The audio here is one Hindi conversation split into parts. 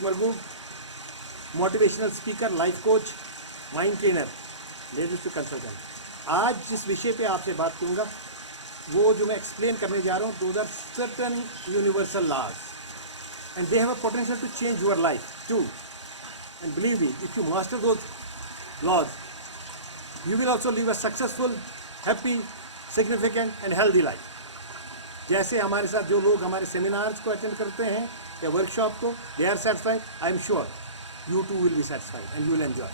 Tariq Malboob, motivational speaker, life coach, mind trainer, leadership consultant. आज जिस विषय पे आपसे बात करूँगा वो जो मैं एक्सप्लेन करने जा रहा हूँ, those are certain universal laws and they have a potential to change your life too. And believe me, if you master those laws, you will also live a successful, happy, significant and healthy life. जैसे हमारे साथ जो लोग हमारे सेमिनार्स को अटेंड करते हैं या वर्कशॉप को, they are satisfied, I am sure you too will be satisfied and you will enjoy.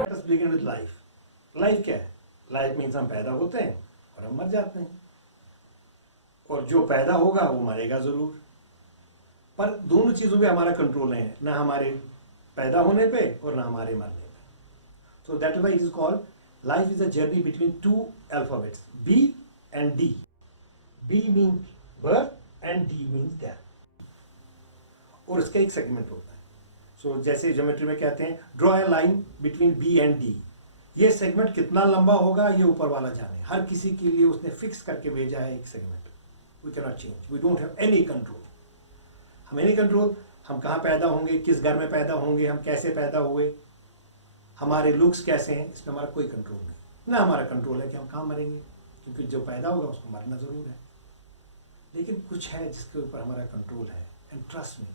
Let us begin with life. Life क्या है? Life means हम पैदा होते हैं और हम मर जाते हैं, और जो पैदा होगा वो मरेगा जरूर। पर दोनों चीजों पे हमारा कंट्रोल है, ना हमारे पैदा होने पे और ना हमारे मरने पे। So that is why it is called life is a journey between two alphabets, B and D. B mean birth and D means death, और इसका एक सेगमेंट होता है। सो जैसे ज्योमेट्री में कहते हैं draw a line between B and D. ये सेगमेंट कितना लंबा होगा ये ऊपर वाला जाने, हर किसी के लिए उसने फिक्स करके भेजा है एक segment. We cannot change. We don't have any control. हम any control, हम कहाँ पैदा होंगे, किस घर में पैदा होंगे, हम कैसे पैदा हुए, हमारे लुक्स कैसे हैं, इसमें हमारा कोई कंट्रोल नहीं। ना हमारा कंट्रोल है कि हम कहाँ मरेंगे, क्योंकि जो पैदा होगा उसको मरना जरूर है। लेकिन कुछ है जिसके ऊपर हमारा कंट्रोल है, एंड ट्रस्ट मी,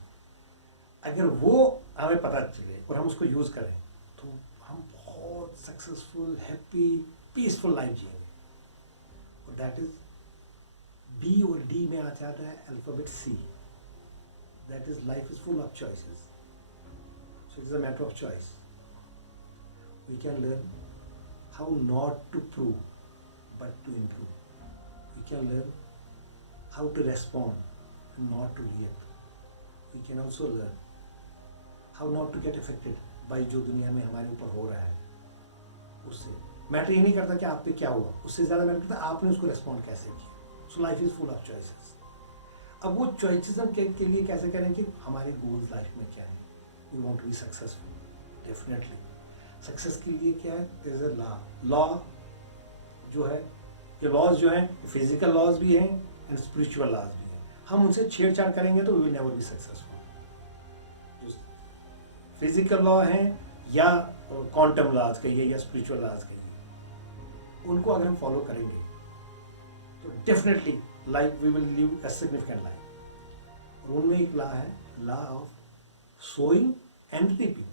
अगर वो हमें पता चले और हम उसको यूज करें तो हम बहुत सक्सेसफुल, हैप्पी, पीसफुल लाइफ जिएंगे। और and that is B D में आ जाता है alphabet C, that is life is full of choices. So it is a matter of choice. We can learn how not to prove but to improve. We can learn how to respond and not to react. We can also learn how not to get affected by जो दुनिया में हमारे ऊपर हो रहा है उससे। मैटर ये नहीं करता कि आप पे क्या हुआ, उससे ज़्यादा मैटर करता आपने उसको रेस्पॉन्ड कैसे किया। So life is full of choices. अब वो choices हम के लिए कैसे करें कि हमारे goals लाइफ में क्या है। We want to be successful, definitely. Success के लिए क्या है? There is a law. Law जो है, ये laws जो हैं, physical laws भी हैं and spiritual laws भी हैं। हम उनसे छेड़छाड़ करेंगे तो we will never be successful. जो physical law हैं या quantum laws कहिए या spiritual laws कहिए, उनको अगर हम follow करेंगे तो definitely life we will live a significant life. और उनमें एक लॉ है, law of sowing and reaping.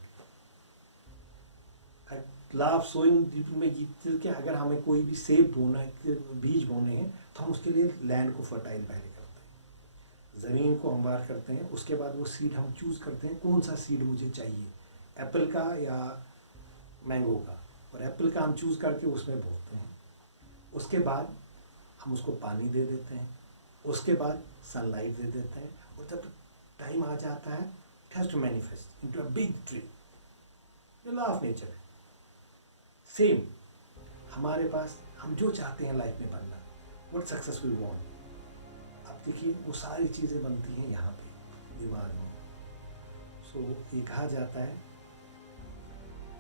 Law of sowing reaping में ये कि अगर हमें कोई भी सेब बोना है, बीज बोने हैं, तो हम उसके लिए लैंड को फर्टाइल पहले करते हैं, ज़मीन को हमवार करते हैं। उसके बाद वो सीड हम चूज करते हैं कौन सा सीड मुझे चाहिए, एप्पल का या मैंगो का, और एप्पल का हम चूज करके उसमें बोते हैं। उसके बाद हम उसको पानी दे देते हैं, उसके बाद सनलाइट दे देते हैं, और जब टाइम आ जाता है it has to manifest into a big tree. ये लॉ ऑफ नेचर है। सेम हमारे पास हम जो चाहते हैं लाइफ में बनना, व्हाट सक्सेस वी वांट, अब देखिए वो सारी चीज़ें बनती हैं यहाँ पे दिमाग में। सो ये कहा जाता है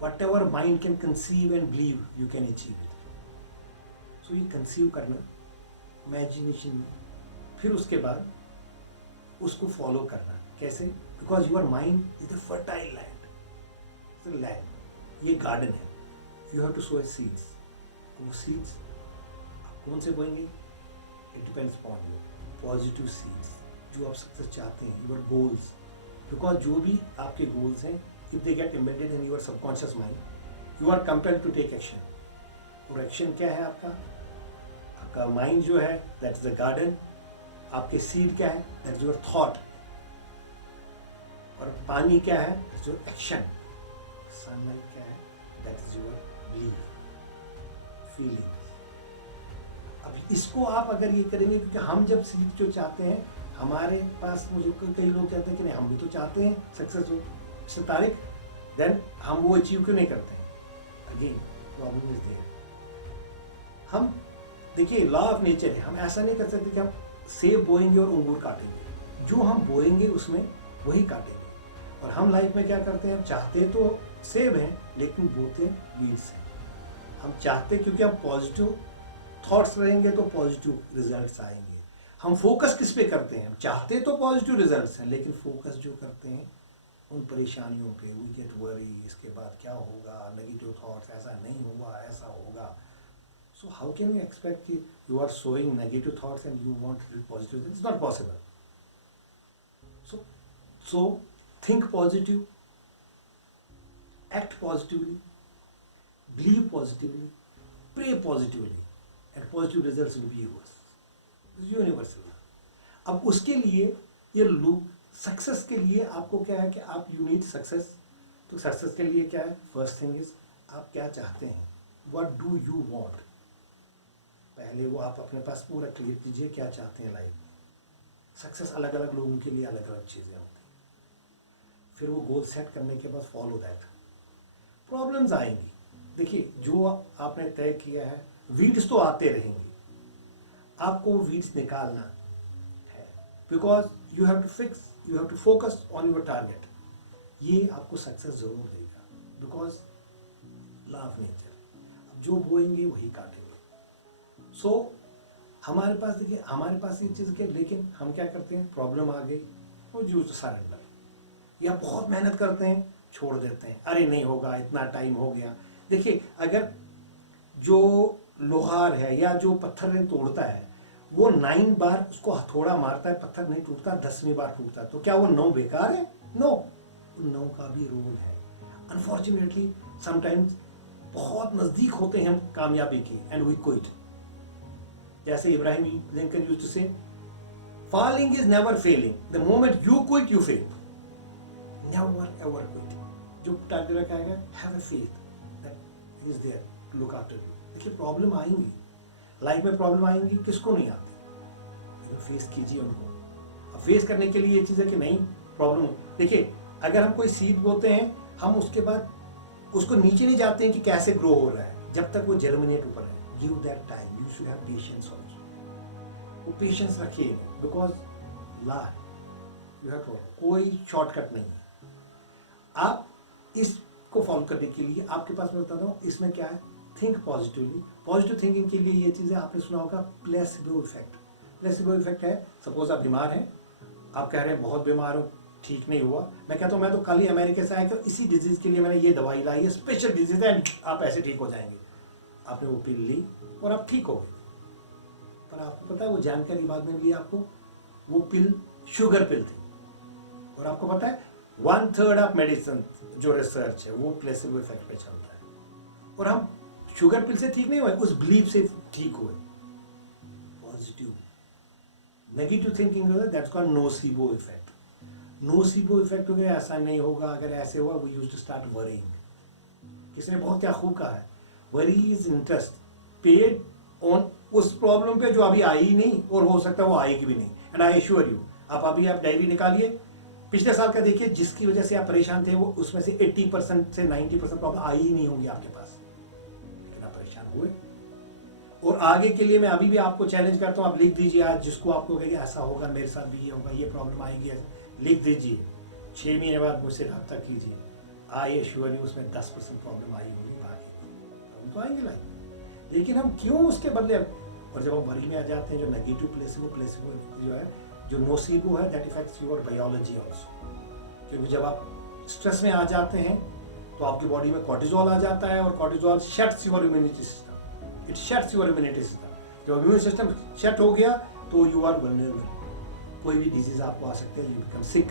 whatever mind can conceive and believe you can achieve it. So ये कंसीव करना, इमेजिनेशन, फिर उसके बाद उसको फॉलो करना। कैसे? Because your mind is the fertile land, land ये गार्डन है। You have to sow seeds. वो सीड्स आप कौन से बोएंगे, it depends upon you. Positive seeds जो आप सक्सेस चाहते हैं, यूर गोल्स, बिकॉज जो भी आपके गोल्स हैं, if they get embedded in your subconscious mind, you are compelled to take action. और एक्शन क्या है आपका माइंड जो है, दैट इज द गार्डन। आपके सीड क्या है, दैट इज योर थॉट। और पानी क्या है, that is your action. Sunlight क्या है, that is your belief, feelings. अब इसको आप अगर ये करेंगे, क्योंकि हम जब सीड जो चाहते हैं, हमारे पास, मुझे कई लोग कहते हैं कि नहीं हम भी तो चाहते हैं सक्सेस हो, मिस्टर तारिक, देन हम वो अचीव क्यों नहीं करते हैं? Again problem is there. हम देखिए लॉ ऑफ नेचर है, हम ऐसा नहीं कर सकते कि हम सेब बोएंगे और अंगूर काटेंगे। जो हम बोएंगे उसमें वही काटेंगे। और हम लाइफ में क्या करते हैं, हम चाहते तो सेम है लेकिन बोते वीड्स हैं। हम चाहते क्योंकि हम पॉजिटिव थॉट्स रहेंगे तो पॉजिटिव रिजल्ट्स आएंगे। हम फोकस किस पे करते हैं? हम चाहते तो पॉजिटिव रिजल्ट्स हैं लेकिन फोकस जो करते हैं उन परेशानियों पे, वी गेट वरी, इसके बाद क्या होगा, नेगेटिव थॉट्स, ऐसा नहीं हुआ, ऐसा होगा। So how can you expect कि you are sowing negative thoughts and you want positive? It's not possible. So think positive, act positively, believe positively, pray positively, and positive results will be yours. It's universal. अब उसके लिए ये लोग सक्सेस के लिए आपको क्या है कि आप यू नीड सक्सेस। तो सक्सेस के लिए क्या है? फर्स्ट थिंग इज आप क्या चाहते हैं, व्हाट डू यू वांट। पहले वो आप अपने पास पूरा क्लियर कीजिए क्या चाहते हैं लाइफ में। सक्सेस अलग अलग लोगों के लिए अलग अलग चीज़ें होती हैं। फिर वो गोल सेट करने के बाद फॉलो दैट। प्रॉब्लम्स आएंगी, देखिए जो आपने तय किया है, वीड्स तो आते रहेंगे, आपको वीड्स निकालना है। Because you have to fix, you have to focus on your target. ये आपको सक्सेस जरूर देगा, बिकॉज लॉ ऑफ नेचर, अब जो बोएंगे वही काटेंगे। सो हमारे पास देखिए, हमारे पास ये चीज़ के, लेकिन हम क्या करते हैं, प्रॉब्लम आ गई वो यूज टू सरेंडर, या बहुत मेहनत करते हैं छोड़ देते हैं, अरे नहीं होगा, इतना टाइम हो गया। देखिए अगर जो लोहार है या जो पत्थर नहीं तोड़ता है, वो 9 बार उसको हथौड़ा मारता है, पत्थर नहीं टूटता, 10वीं बार टूटता है, तो क्या वो 9 बेकार है? नो, 9 का भी रोल है। अनफॉर्चुनेटली समटाइम्स बहुत नजदीक होते हैं हम कामयाबी की, एंड वी क्विट। जैसे इब्राहिम Lincoln used to say, falling is never failing, the moment you quit you fail, never ever quit। जो target रखाएगा, have a faith that he is there to look after you। देखिए प्रॉब्लम आएंगी लाइफ में, प्रॉब्लम आएंगी, किसको नहीं आती, लेकिन फेस कीजिए उनको। अब फेस करने के लिए ये चीज़ है कि नहीं प्रॉब्लम, देखिए अगर हम कोई सीड बोते हैं, हम उसके बाद उसको नीचे नहीं जाते हैं कि कैसे ग्रो हो रहा है, जब तक वो जर्मिनेट ऊपर है। Give that time, you should have patience also. वो पेशेंस रखिए, बिकॉज यू हैव टू, कोई शॉर्टकट नहीं है। आप इसको फॉलो करने के लिए आपके पास, मैं बताता हूँ इसमें क्या है, थिंक पॉजिटिवली। पॉजिटिव थिंकिंग के लिए ये चीज़ें आपने सुना होगा, प्लेसिबो इफेक्ट। प्लेसिबो इफेक्ट है, सपोज आप बीमार हैं, आप कह रहे हैं बहुत बीमार हो, ठीक नहीं हुआ, मैं कहता हूँ मैं तो कल ही अमेरिका से आया कि इसी डिजीज के लिए मैंने ये दवाई लाई है, स्पेशल डिजीज है, आप ऐसे ठीक हो जाएंगे। आपने वो पिल ली और आप ठीक हो गए, पर आपको पता है वो जानकारी बाद में मिली आपको, वो पिल शुगर पिल थी। और आपको पता है 1/3 ऑफ मेडिसिन जो रिसर्च है वो प्लेसिबो इफेक्ट पे चलता है। और हम शुगर पिल से ठीक नहीं हुए, उस बिलीफ से ठीक हुए। Positive, negative thinking that's called nocebo effect. Nocebo effect हो गया, ऐसा नहीं होगा, अगर ऐसे हुआ, we used to start worrying. किसने बहुत क्या खूब कहा है, worry is interest paid on उस प्रॉब्लम पे जो अभी आई ही नहीं, और हो सकता है वो आएगी भी नहीं। एंड आई एश्योर यू, आप डायरी निकालिए, पिछले साल का देखिए, जिसकी वजह से आप परेशान थे, वो उसमें से 80% से 90% प्रॉब्लम आई ही नहीं होंगी आपके पास, लेकिन आप परेशान हुए। और आगे के लिए मैं अभी भी आपको चैलेंज करता हूँ, आप लिख दीजिए आज, जिसको आपको कहेंगे ऐसा होगा मेरे साथ भी, ये होगा, ये प्रॉब्लम आएगी, लिख दीजिए। 6 महीने बाद मुझसे रब्ता कीजिए, आई एश्योर यू उसमें 10% प्रॉब्लम आई होगी, बाकी तो आएंगे लाइफ। लेकिन हम क्यों उसके बदले, और जब हम वरी में आ जाते हैं, जो नेगेटिव प्लेसिबो जो है, जो नोसिबो है, that effects your biology also. क्योंकि जब आप स्ट्रेस में आ जाते हैं तो आपकी बॉडी में कॉर्टिजोल आ जाता है, और cortisol shuts your immunity system, it shuts your immunity system. जब इम्यून सिस्टम शट हो गया तो यू आर वल्नरेबल, कोई भी डिजीज आपको आ सकते हैं, यू बिकम सिक।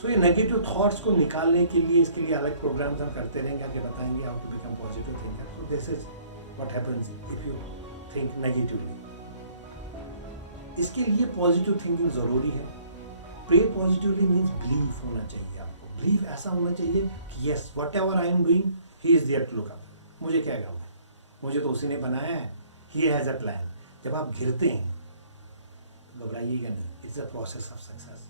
सो ये नेगेटिव थॉट्स को निकालने के लिए, इसके लिए अलग प्रोग्राम्स हम करते रहेंगे, आपको बताएंगे how to become positive thinker. So this is what happens if you think negatively. इसके लिए पॉजिटिव थिंकिंग जरूरी है। प्रे पॉजिटिवली मीन्स बिलीव होना चाहिए आपको, बिलीव ऐसा होना चाहिए कि yes whatever I am doing he is there to look up. मुझे क्या काम है, मुझे तो उसी ने बनाया है, ही हैज अ प्लान। जब आप गिरते हैं घबराइएगा नहीं, it's a process of success.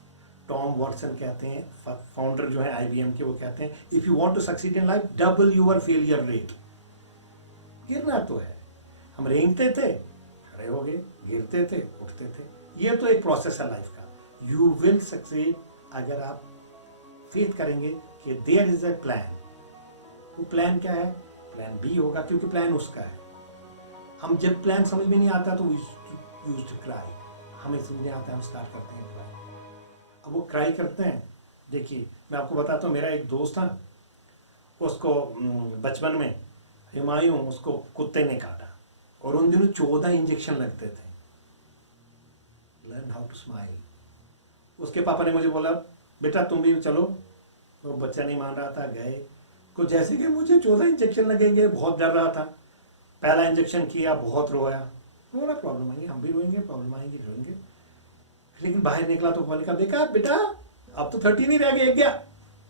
Tom Watson कहते हैं, फाउंडर जो है IBM के, वो कहते हैं if you want to succeed in life double your failure rate. गिरना तो है, हम रेंगते थे, खड़े हो गए, गिरते थे, उठते थे, ये तो एक प्रोसेस है लाइफ का। यू विल सक्सीड अगर आप फेथ करेंगे कि देयर इज अ प्लान। वो प्लान क्या है? प्लान बी होगा, क्योंकि प्लान उसका है। हम जब प्लान समझ में नहीं आता तो यूज टू क्राई। हमें समझ नहीं आता, हम स्टार्ट करते हैं क्राई। अब वो क्राई करते हैं। देखिए मैं आपको बताता हूँ, मेरा एक दोस्त था, उसको बचपन में हुमायूं उसको कुत्ते ने काटा और उन दिनों 14 इंजेक्शन लगते थे। Learn how to smile. उसके पापा ने मुझे बोला बेटा तुम भी चलो। वो बच्चा नहीं मान रहा था, गए। तो जैसे कि मुझे 14 इंजेक्शन लगेंगे, बहुत डर रहा था। पहला इंजेक्शन किया, बहुत रोया। बोला प्रॉब्लम आएंगे, हम भी रोएंगे, प्रॉब्लम आएंगे, रोएंगे। लेकिन बाहर निकला तो पापा ने कहा देखा बेटा अब तो 13 ही रह गए, एक गया।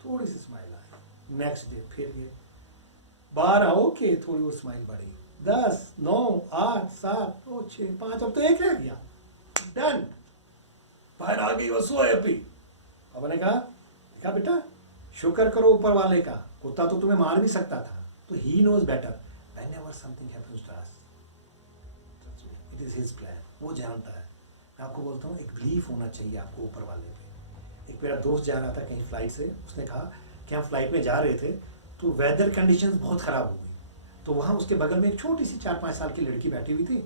थोड़ी सी स्माइल आई। नेक्स्ट डे फिर ये 12, ओके, थोड़ी वो स्माइल बढ़ी। 10, 9, 8, 7, 6, 5, अब तो एक रह गया। डन। बाहर आ गई, वो सो हैप्पी। पापा ने कहा बेटा शुक्र करो ऊपर वाले का, कुत्ता तो तुम्हें मार भी सकता था। तो he knows better whenever something happens to us, it is his plan. वो जानता है। मैं आपको बोलता हूँ, एक बिलीफ होना चाहिए आपको ऊपर वाले पे। एक मेरा दोस्त जा रहा था कहीं फ्लाइट से, उसने कहा कि हम फ्लाइट में जा रहे थे तो वेदर कंडीशंस बहुत ख़राब हो गई। तो वहाँ उसके बगल में एक छोटी सी 4-5 साल की लड़की बैठी हुई थी।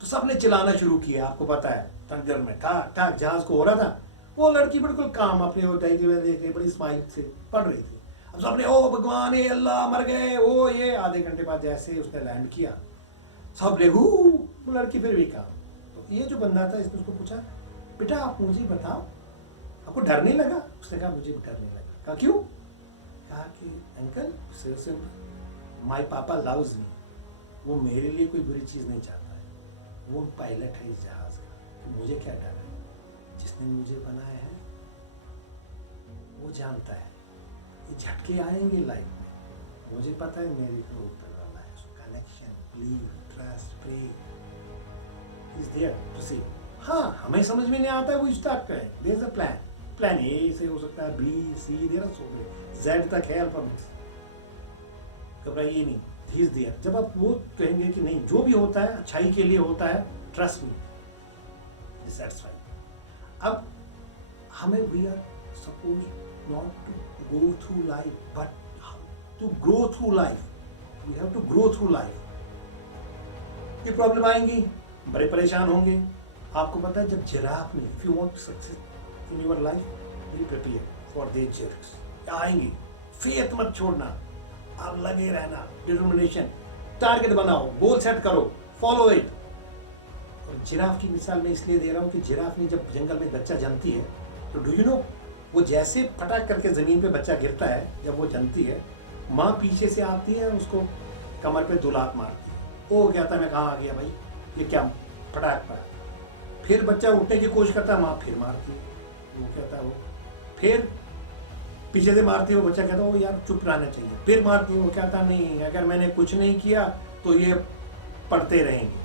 तो सबने चिल्लाना शुरू किया, आपको पता है तंगल में ठाक ठाक जहाज को हो रहा था। वो लड़की बिल्कुल काम अपने वो देख रही, बड़ी स्माइल से पढ़ रही थी। अब सबने ओ भगवान ए अल्लाह मर गए, ओ ये। आधे घंटे बाद जैसे उसने लैंड किया, सब ने वो लड़की फिर भी काम। तो ये जो बंदा था, इसने उसको पूछा बेटा आप मुझे बताओ आपको डर नहीं लगा? उसने कहा मुझे डर नहीं लगा। कहा क्यों? कहा कि अंकल सिर्फ माई पापा लव्स मी, वो मेरे लिए कोई बुरी चीज़ नहीं चाहता है। वो पायलट है इस जहाज का, तो मुझे क्या डर है? जिसने मुझे बनाया है वो जानता है ये झटके आएंगे लाइफ में। मुझे पता है मेरे को ऊपर वाला है। Connection, believe, trust, pray is there to see. हाँ हमें समझ में नहीं आता है, वो स्टार्ट करें। There is a plan. Plan A से हो सकता है, B, C, there are so many, Z तक है अल्फाबेट्स। घबराइए नहीं, ही इज देयर। जब आप वो कहेंगे कि नहीं जो भी होता है अच्छाई के लिए होता है, ट्रस्ट मी, सेटिस्फाइड। अब हमें we are suppose not to go through life but to grow through life. We have to grow through life. ये प्रॉब्लम आएंगी, बड़े परेशान होंगे। आपको पता है जब जिराफ ने, if you want success in your life, be prepare for their giraffes आएंगे। फेथ मत छोड़ना, आप लगे रहना, डिटर्मिनेशन, टारगेट बनाओ, गोल सेट करो, फॉलो इट। और जिराफ की मिसाल मैं इसलिए दे रहा हूँ कि जिराफ ने जब जंगल में बच्चा जन्मती है तो डू यू नो वो जैसे फटाक करके ज़मीन पे बच्चा गिरता है, जब वो जन्मती है, माँ पीछे से आती है, उसको कमर पे 2 लात मारती है। वो कहता है मैं कहाँ आ गया भाई, ये क्या फटाक पड़ा। फिर बच्चा उठने की कोशिश करता है, माँ फिर मारती है। वो कहता है, वो फिर पीछे से मारती है, वो बच्चा कहता है वो यार चुप रहना चाहिए। फिर मारती है, वो कहता नहीं अगर मैंने कुछ नहीं किया तो ये पढ़ते रहेंगे।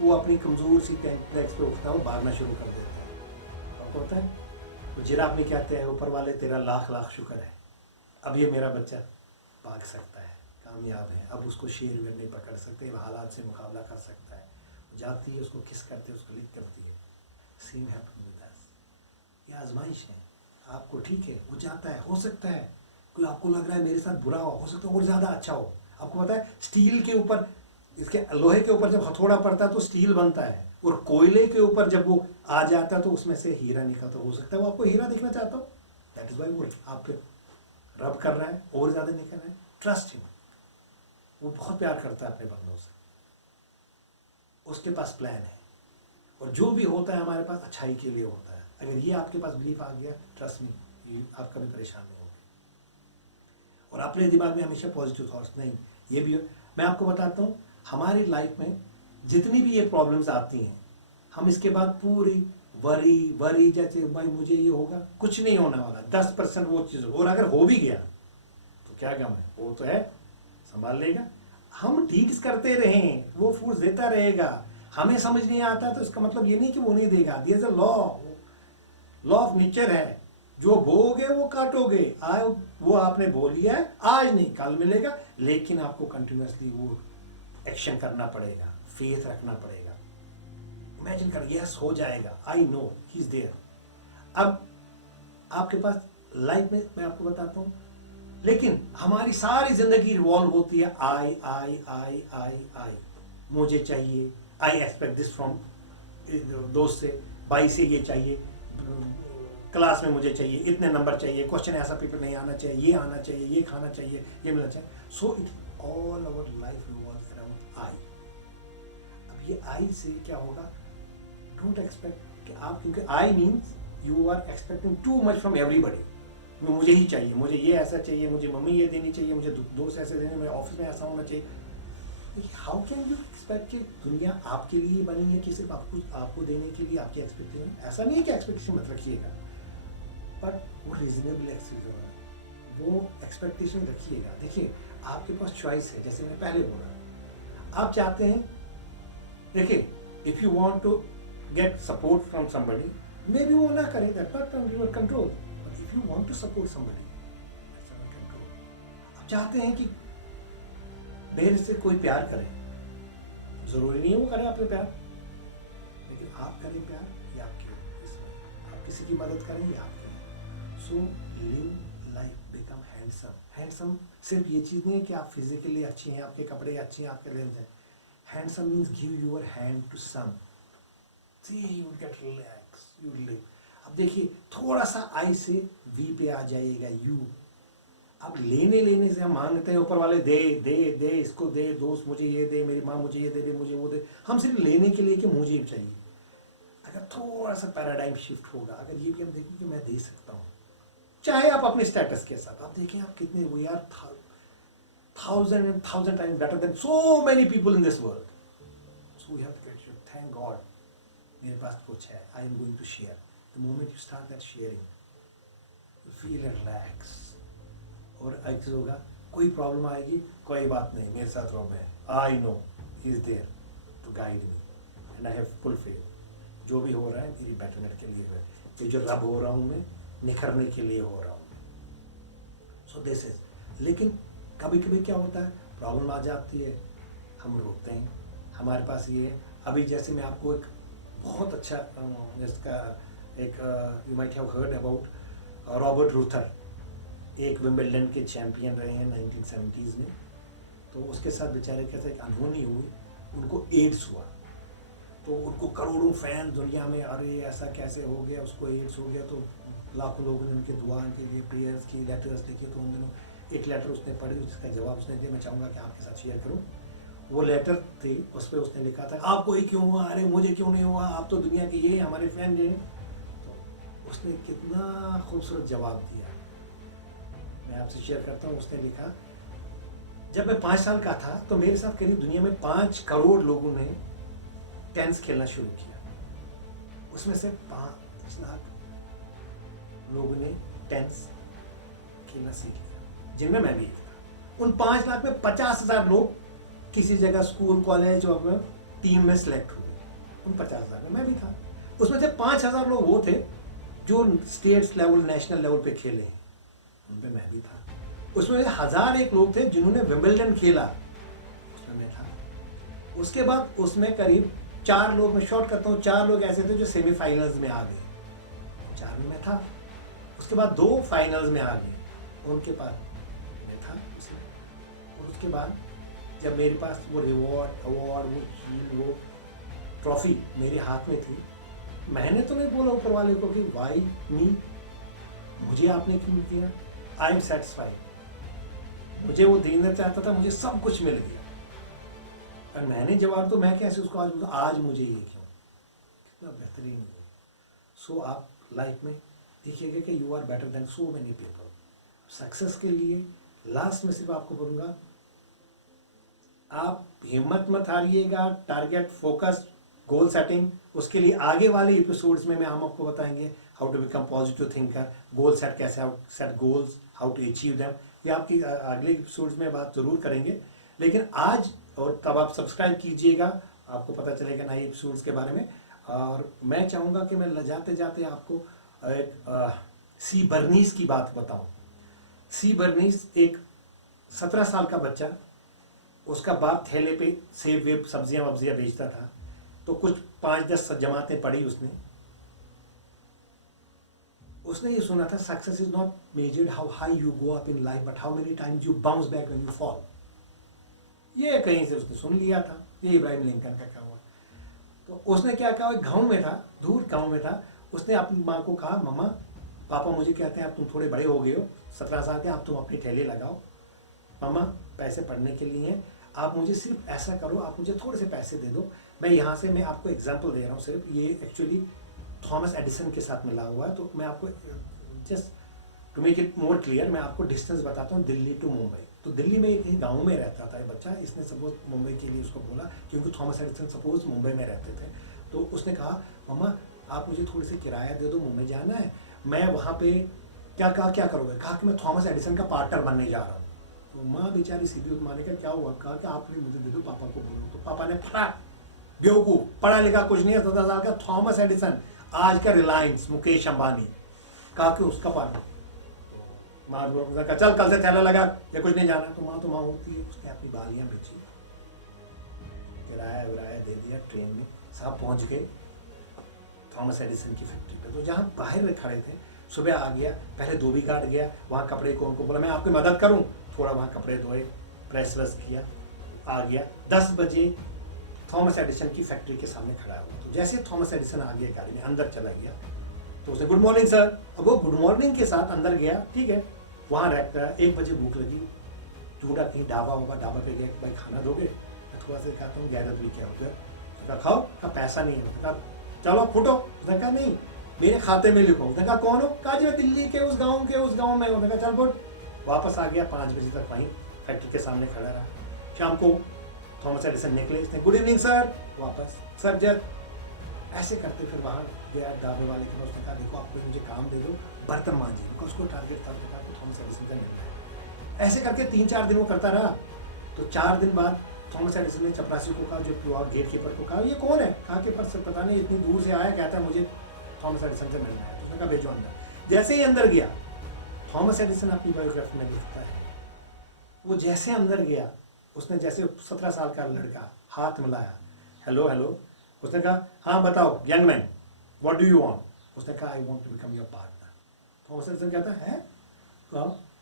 वो अपनी कमज़ोर सी कॉम्प्लेक्स पे उठता है, वो भागना शुरू कर देता है। आपको पता है तो जिराफ में कहते हैं ऊपर वाले तेरा लाख लाख शुक्र है, अब ये मेरा बच्चा भाग सकता है, कामयाब है। अब उसको शेर वेर नहीं पकड़ सकते, हालात से मुकाबला कर सकता है। जाती है, उसको किस करते, उसको लिख करती है। Same happen with us. ये आजमाइश है। आपको ठीक है, वो जाता है, हो सकता है कोई आपको लग रहा है मेरे साथ बुरा हो सकता है और ज़्यादा अच्छा हो। आपको पता है स्टील के ऊपर, इसके लोहे के ऊपर जब हथौड़ा पड़ता है तो स्टील बनता है, और कोयले के ऊपर जब वो आ जाता है तो उसमें से हीरा निकलता। हो सकता है वो आपको हीरा देखना चाहता हो, दैट इज वाई वो आप पे रब कर रहा है और ज़्यादा नहीं कर रहा है। Trust him. वो बहुत प्यार करता है अपने बंदों से, उसके पास प्लान है, और जो भी होता है हमारे पास अच्छाई के लिए होता है। अगर ये आपके पास बिलीफ आ गया, ट्रस्ट मी, आप कभी परेशान नहीं होंगे। और अपने दिमाग में हमेशा पॉजिटिव थॉट्स, नहीं ये भी। मैं आपको बताता हूँ हमारी लाइफ में जितनी भी ये प्रॉब्लम्स आती हैं, हम इसके बाद पूरी वरी जैसे भाई मुझे ये होगा, कुछ नहीं होने वाला। 10% वो चीज़, और अगर हो भी गया तो क्या गम है, वो तो है, संभाल लेगा। हम डीड्स करते रहें, वो फूड्स देता रहेगा। हमें समझ नहीं आता तो इसका मतलब ये नहीं कि वो नहीं देगा। There is a law of nature है, जो बोओगे वो काटोगे। आज वो आपने बो लिया है, आज नहीं कल मिलेगा, लेकिन आपको कंटिन्यूसली वो एक्शन करना पड़ेगा, फेथ रखना पड़ेगा। इमेजिन कर, यस हो जाएगा, I know he is there. अब आपके पास लाइफ में मैं आपको बताता हूँ लेकिन हमारी सारी जिंदगी रिवॉल्व होती है आई आई आई आई आई, मुझे चाहिए, आई एक्सपेक्ट दिस फ्रॉम दोस्त से, भाई से ये चाहिए, क्लास में मुझे चाहिए, इतने नंबर चाहिए, क्वेश्चन ऐसा पेपर नहीं आना चाहिए, ये आना चाहिए, ये खाना चाहिए, ये मिलना चाहिए. So it all our life revolves around I. अब ये आई से क्या होगा, डोंट एक्सपेक्ट कि आप, क्योंकि I means you are expecting too much from everybody. मुझे ही चाहिए, मुझे ये ऐसा चाहिए, मुझे मम्मी ये देनी चाहिए, मुझे दोस्त ऐसे देने, मेरे ऑफिस में ऐसा होना चाहिए. हाउ कैन यू एक्सपेक्ट कि दुनिया आपके लिए बनी है कि सिर्फ आपको देने के लिए आपकी एक्सपेक्टेशन. ऐसा नहीं है कि एक्सपेक्टेशन मत रखिएगा, बट वो रिजनेबल एक्सपेक्टेशन, वो एक्सपेक्टेशन रखिएगा. देखिए आपके पास चॉइस है, जैसे मैं पहले बोला, आप चाहते हैं, देखिए if you want to get support from somebody, maybe वो ना करें, that not under your control. But if you want to support somebody, that's under control. आप चाहते हैं कि मेरे से कोई प्यार करे, जरूरी नहीं है वो करे आपसे प्यार, लेकिन आप करें प्यार, ये आपके इसमें, आप किसी की मदद करें, ये आपके. So live life, become handsome. Handsome सिर्फ ये चीज़ नहीं है कि आप फिजिकली अच्छी हैं, आपके कपड़े अच्छे हैं, आपके लेंस हैं. Handsome means give your hand to some, see you get relax, you live. अब देखिए थोड़ा सा आई से वी पे आ जाइएगा यू. अब लेने से हम मांगते हैं, ऊपर वाले दे दे दे, इसको दे, दोस्त मुझे ये दे, मेरी माँ मुझे ये दे दे, मुझे वो दे. हम सिर्फ लेने के लिए कि मुझे चाहिए. अगर थोड़ा सा पैराडाइम शिफ्ट होगा, अगर ये भी हम देखें कि मैं दे सकता हूँ, चाहे आप अपने स्टेटस के साथ, आप देखें आप कितने, we are thousand times better than so many people in this world. So we have to get, thank God मेरे पास कुछ है, I am going to share. The moment you start that sharing, you feel relax. और ऐसे होगा, कोई प्रॉब्लम आएगी, कोई बात नहीं, मेरे साथ रब है, I know he is there to guide me and I have full faith. जो भी हो रहा है मेरी बेटरमेंट के लिए है, ये जो रब हो रहा हूँ मैं, निखरने के लिए हो रहा हूँ. सो दिस इज. लेकिन कभी कभी क्या होता है, प्रॉब्लम आ जाती है, हम रोकते हैं. हमारे पास ये है, अभी जैसे मैं आपको एक बहुत अच्छा इसका एक, you might have heard about Robert Ruther, एक विंबलडन के चैंपियन रहे हैं 1970s में. तो उसके साथ बेचारे कैसे एक अनहोनी हुई, उनको एड्स हुआ. तो उनको करोड़ों फैन दुनिया में, अरे ऐसा कैसे हो गया, उसको एड्स हो गया. तो लाखों लोगों ने उनके दुआ के लिए प्रेयर्स की, लेटर्स लिखे. तो उन दिनों एक लेटर उसने पढ़ी, जिसका जवाब उसने दिया, मैं चाहूँगा कि आपके साथ शेयर करूँ. वो लेटर थी, उस पर उसने लिखा था, आपको ही क्यों हुआ, अरे मुझे क्यों नहीं हुआ, आप तो दुनिया के ये हमारे फैन ये. तो उसने कितना खूबसूरत जवाब दिया, मैं आपसे शेयर करता हूँ. उसने लिखा, जब मैं 5 साल का था तो मेरे साथ करीब दुनिया में 5 करोड़ लोगों ने टेनिस खेलना शुरू किया. उसमें से 5 लाख लोगों ने टेनिस खेलना सीख लिया, जिनमें मैं भी एक था. उन 5 लाख में 50,000 लोग किसी जगह स्कूल कॉलेज और टीम में सिलेक्ट हुए. उन 50,000 में मैं भी था. उसमें से 5,000 लोग वो थे जो स्टेट लेवल, नेशनल लेवल पे खेले, उनपे मैं भी था. उसमें 1,001 लोग थे जिन्होंने विंबलडन खेला, उसमें मैं था. उसके बाद उसमें करीब 4 लोग, मैं शॉर्ट करता हूँ, 4 लोग ऐसे थे जो सेमीफाइनल्स में आ गए, 4 में मैं था. उसके बाद 2 फाइनल्स में आ गए, उनके पास मैं था उसमें. और उसके बाद जब मेरे पास वो रिवॉर्ड, अवार्ड, वो चीज, वो ट्रॉफी मेरे हाथ में थी, मैंने तो नहीं बोला ऊपर वाले को कि वाई मी, मुझे आपने क्यों दिया. I am satisfied. मुझे वो देना चाहता था, मुझे सब कुछ मिल गया. और मैंने जवाब, तो मैं कैसे उसको आज मुझे ये क्यों, कितना बेहतरीन है. सो आप लाइफ में देखिएगा कि you are better than so many people. Success के लिए लास्ट में सिर्फ आपको बोलूँगा, आप हिम्मत मत हारिएगा. टारगेट, फोकस, गोल सेटिंग, उसके लिए आगे वाले एपिसोड्स में हम आपको बताएंगे how to become positive thinker, goal set कैसे, how set goals, how to achieve them. ये आपकी अगले एपिसोड्स में बात जरूर करेंगे. लेकिन आज, और तब आप सब्सक्राइब कीजिएगा, आपको पता चलेगा नए एपिसोड्स के बारे में. और मैं चाहूँगा कि मैं जाते जाते आपको एक सी बर्नीस की बात बताऊँ. सी बर्नीस एक 17 साल का बच्चा, उसका बाप ठेले पे सेब वेब सब्जियां वब्जियां बेचता था. तो कुछ 5-10 जमातें पढ़ी उसने. उसने ये सुना था success is not measured how high you go up in life but how many times you bounce back when you fall. ये कहीं से उसने सुन लिया था, ये इब्राहिम लिंकन का क्या हुआ। तो उसने क्या कहा, गाँव में था, दूर गाँव में था, उसने अपनी माँ को कहा, मम्मा पापा मुझे कहते हैं अब तुम थोड़े बड़े हो गए हो, 17 साल के, आप तुम अपनी ठेले लगाओ, मामा पैसे पढ़ने के लिए हैं, आप मुझे सिर्फ ऐसा करो, आप मुझे थोड़े से पैसे दे दो, मैं यहाँ से, मैं आपको एग्जांपल दे रहा हूँ सिर्फ, ये एक्चुअली थॉमस एडिसन के साथ मिला हुआ है, तो मैं आपको just to make it more clear मैं आपको डिस्टेंस बताता हूँ दिल्ली टू मुंबई। तो दिल्ली में एक गाँव में रहता था ये बच्चा, इसने सपोज मुंबई के लिए उसको बोला क्योंकि थॉमस एडिसन सपोज मुंबई में रहते थे। तो उसने कहा मम्मा आप मुझे थोड़ी सी किराया दे दो, मुंबई जाना है, मैं वहाँ पे क्या करोगे, कहा कि मैं थॉमस एडिसन का पार्टनर बनने जा रहा हूँ। तो माँ बेचारी सीधी माँ ने कहा क्या हुआ, कहा कि आप मुझे दे दो, पापा को बोलो। तो पापा ने फटा बेवकूफ, पढ़ा लिखा कुछ नहीं है, 17 साल का थॉमस एडिसन, आज का रिलायंस मुकेश अंबानी, कहा कि उसका पार्टनर। माँ ने कहा चल कल से थैला लगा, या कुछ नहीं जाना। तो माँ होती है, उसने अपनी बालियाँ बेची, किराया विराया दे दिया, ट्रेन में साहब पहुँच गए थॉमस एडिसन की फैक्ट्री पे। तो जहाँ बाहर खड़े थे, सुबह आ गया, पहले धोबी घाट गया, वहाँ कपड़े को उनको बोला मैं आपकी मदद करूँ, थोड़ा वहाँ कपड़े धोए, प्रेस व्रेस किया, आ गया। 10 बजे थॉमस एडिसन की फैक्ट्री के सामने खड़ा हुआ। तो जैसे थॉमस एडिसन आ गया गाड़ी में, अंदर चला गया, तो उसने गुड मॉर्निंग सर, अब वो गुड मॉर्निंग के साथ अंदर गया, ठीक है, वहाँ रहता, 1 बजे भूख लगी, ढूंढा कहीं ढाबा होगा, ढाबा पे गया, भाई खाना दोगे, मैं थोड़ा सा कहता हूँ गैरत भी क्या होता है, खाओ, कहा पैसा नहीं है, कहा चलो फुटो, उसने कहा नहीं मेरे खाते में लिखो, उसने कहा कौन हो, कहा जी मैं दिल्ली के उस गाँव में, उसने कहा चल फुट। वापस आ गया, 5 बजे तक वहीं फैक्ट्री के सामने खड़ा रहा। शाम को थॉमस एडिसन निकले, इसने गुड इवनिंग सर, वापस सर जब ऐसे करते फिर वहाँ गया ढाबे वाले के, उसने कहा देखो आपको मुझे काम दे दो, बर्तन मांझिए, क्योंकि उसको टारगेट था आपको थॉमस एडिसन का मिलना है। ऐसे करके 3-4 दिन वो करता रहा। तो 4 दिन बाद थॉमस एडिसन ने चपरासी को कहा, जो गेट कीपर को कहा ये कौन है, कहा कि पर पता नहीं इतनी दूर से आया, कहता है मुझे थॉमस एडिसन से मिलना है। उसने कहा भेजो अंदर। जैसे ही अंदर गया, थॉमस एडिसन अपनी बायोग्राफी में लिखता है, वो जैसे अंदर गया, उसने जैसे 17 साल का लड़का हाथ मिलाया, हेलो हेलो, उसने कहा हाँ बताओ young man what do you want, उसने कहा I want to become your partner. Thomas Edison कहता है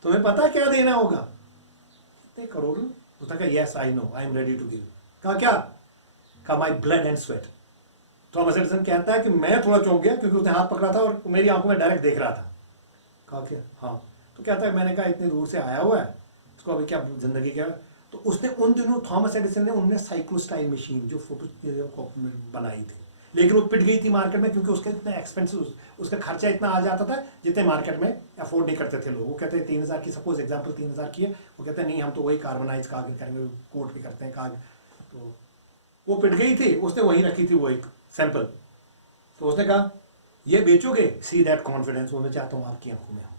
तुम्हें पता क्या देना होगा, कितने करोड़, उसने कहा yes I know I am ready to give. कहा क्या, कहा my blood and sweat. Thomas Edison कहता है कि मैं थोड़ा चौंक गया क्योंकि उसने हाथ पकड़ा था और मेरी आंखों में डायरेक्ट देख रहा था। कहा क्या, हाँ। तो कहता है मैंने कहा इतनी दूर से आया हुआ है, उसको अभी क्या जिंदगी क्या। तो उसने उन दिनों थॉमस एडिसन ने उनने साइक्लोस्टाइल मशीन जो फोटो बनाई थी, लेकिन वो पिट गई थी मार्केट में क्योंकि उसका इतना एक्सपेंसिव, उसका खर्चा इतना आ जाता था जितने मार्केट में अफोर्ड नहीं करते थे लोग। वो कहते हैं 3000 की, सपोज एग्जांपल 3000 की है, वो कहते हैं नहीं हम तो वही कार्बनाइज कागज करेंगे, कोट भी करते हैं कागज। तो वो पिट गई थी, उसने वहीं रखी थी वो एक सैंपल। तो उसने कहा ये बेचोगे, सी दैट कॉन्फिडेंस, वो मैं चाहता हूँ आपकी आंखों में हो।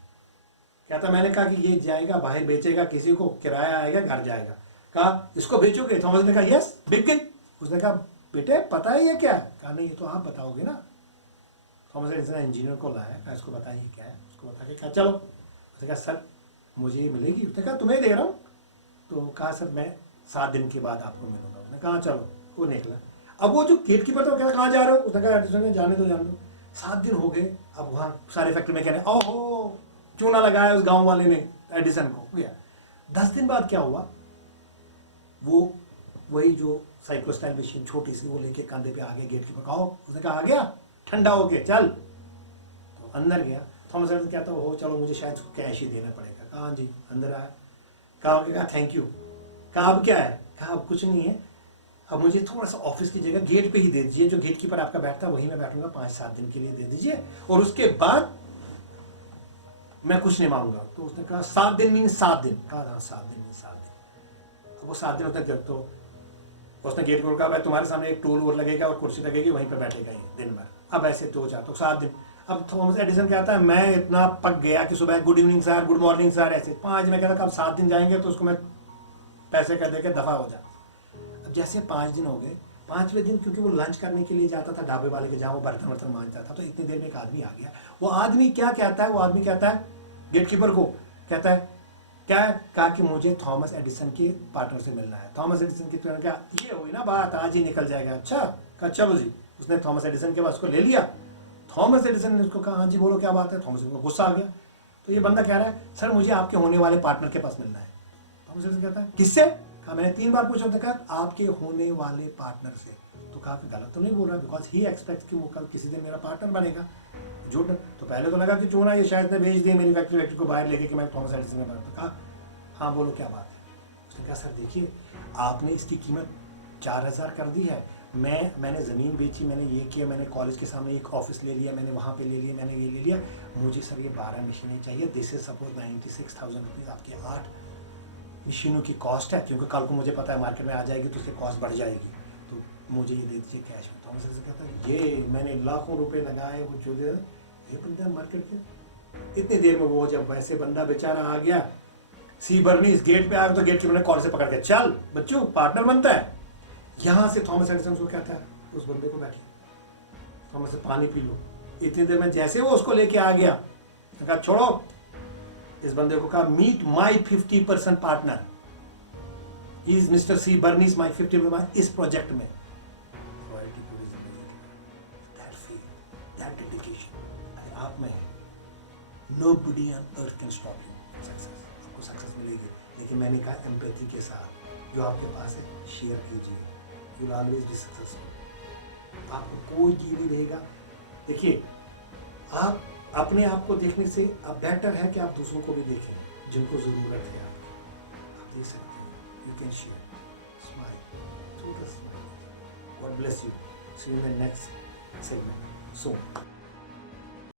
कहता मैंने कहा कि ये जाएगा बाहर बेचेगा, किसी को किराया आएगा, घर जाएगा। कहा इसको बेचोगे, थॉमस ने कहा यस बिक गई। उसने कहा बेटे पता है ये क्या है, कहा नहीं ये तो आप बताओगे ना। थॉमस एडिसन इंजीनियर को लाया, कहा इसको बताइए क्या है, उसको बता के कहा चलो। उसने कहा सर मुझे ये मिलेगी, उसने कहा तुम्हें दे रहा हूँ। तो कहा सर मैं 7 दिन के बाद आपको मिलूंगा। उसने कहा चलो, वो निकला। अब वो जो गेट कीपर था, कहा रहे हो, उसने कहा एडिसन ने जाने दो। 7 दिन हो गए, अब वहाँ सारे फैक्ट्री में कह रहे हैं ओहो चूना लगाया उस गाँव वाले ने एडिसन को, गया। 10 दिन बाद क्या हुआ, वो वही जो साइक्लोस्टाइल मशीन छोटी सी वो लेके कंधे पे आ गया, गेट कीपर कहा उसने कहा आ गया ठंडा हो गया चल। तो अंदर गया, थॉमस एडिसन कहता हो चलो मुझे शायद कैश ही देना पड़ेगा। कहा जी, अंदर आया, कहा थैंक यू। कहा अब क्या है, कहा अब कुछ नहीं है, अब मुझे थोड़ा सा ऑफिस की जगह गेट पे ही दे दीजिए, जो गेट कीपर आपका बैठता वहीं मैं बैठूंगा, 5-7 दिन के लिए दे दीजिए, और उसके बाद मैं कुछ नहीं मांगूंगा। तो उसने कहा 7 दिन मीन 7 दिन, कहा हाँ 7 दिन मीन 7 दिन। अब वो 7 दिन होते, तो उसने गेट को कहा भाई तुम्हारे सामने एक टूल और लगेगा और कुर्सी लगेगी, वहीं पर बैठेगा ही दिन भर। अब ऐसे 2-4 तो 7 दिन। अब थॉमस एडिसन कहता है मैं इतना पक गया कि सुबह good evening sir, good morning sir, ऐसे 5 में कहता अब 7 दिन जाएंगे तो उसको मैं पैसे कर दे के दफा हो जा। अब जैसे 5 दिन हो गए, 5वें दिन क्योंकि वो लंच करने के लिए जाता था ढाबे वाले के, जहाँ वो बर्तन वर्तन मांजता था, तो इतनी देर में एक आदमी आ गया। वो आदमी क्या कहता है, वो आदमी कहता है गेट कीपर को, कहता है क्या है, कहा कि मुझे थॉमस एडिसन के पार्टनर से मिलना है। थॉमस एडिसन की तुरंत क्या ये हुई ना बात, आज ही निकल जाएगा। अच्छा, कहा चलो जी। उसने थॉमस एडिसन के पास को ले लिया। थॉमस एडिसन ने उसको कहा हाँ जी बोलो क्या बात है। थॉमस एडिसन को गुस्सा आ गया। तो ये बंदा कह रहा है सर मुझे आपके होने वाले पार्टनर के पास मिलना है। थॉमस एडिसन कहता है किससे? कहा मैंने 3 बार पूछा। कहा आपके होने वाले पार्टनर से। तो कहा गलत तो नहीं बोल रहा, बिकॉज ही एक्सपेक्ट कि वो कल किसी दिन मेरा पार्टनर बनेगा। झूठ। तो पहले तो लगा कि क्यों ना ये शायद ने भेज दिए मेरी फैक्ट्री को बाहर लेके कि मैं थॉमस एडिसन में बना। तो कहा हाँ बोलो क्या बात है। उसने कहा सर देखिए आपने इसकी कीमत 4000 कर दी है, मैंने ज़मीन बेची, मैंने ये किया, मैंने कॉलेज के सामने एक ऑफिस ले लिया, मैंने वहाँ पे ले लिया, मैंने ये ले लिया, मुझे सर ये 12 मशीनें चाहिए। दिस इज सपोज 96,000 रुपीज़ आपके 8 मशीनों की कॉस्ट है, क्योंकि कल को मुझे पता है मार्केट में आ जाएगी तो उसकी कॉस्ट बढ़ जाएगी, तो मुझे ये दे दीजिए कैश में। थॉमस एडिसन कहता है ये मैंने लाखों रुपए लगाए, वो जो दे ये बंदा मार्केट के। इतनी देर में वो जब वैसे बंदा बेचारा आ गया, सी बर्नीस गेट पे आ गया, तो गेट कीपर ने कॉलर से पकड़ के चल बच्चों पार्टनर बनता है। यहाँ से थॉमस एडिसन को कहता है उस बंदे को बैठिए, थॉमस से पानी पी लो। इतनी देर में जैसे वो उसको लेके आ गया, कहा छोड़ो इस बंदे को, कहा meet my 50% partner, he is mister C Bernice my 50% इस प्रोजेक्ट में। दैट डेडिकेशन आप में है। Nobody on earth can stop you. Success आपको सक्सेस मिलेगी, लेकिन मैंने कहा एम्पैथी के साथ जो आपके पास है शेयर कीजिए, you will always be successful. आपको कोई चीज नहीं रहेगा। देखिए आप अपने आप को देखने से अब बेटर है कि आप दूसरों को भी देखें जिनको ज़रूरत है आपकी। आप देख सकते हैं, you can share, smile through the smile. God bless you, see you in the next segment soon.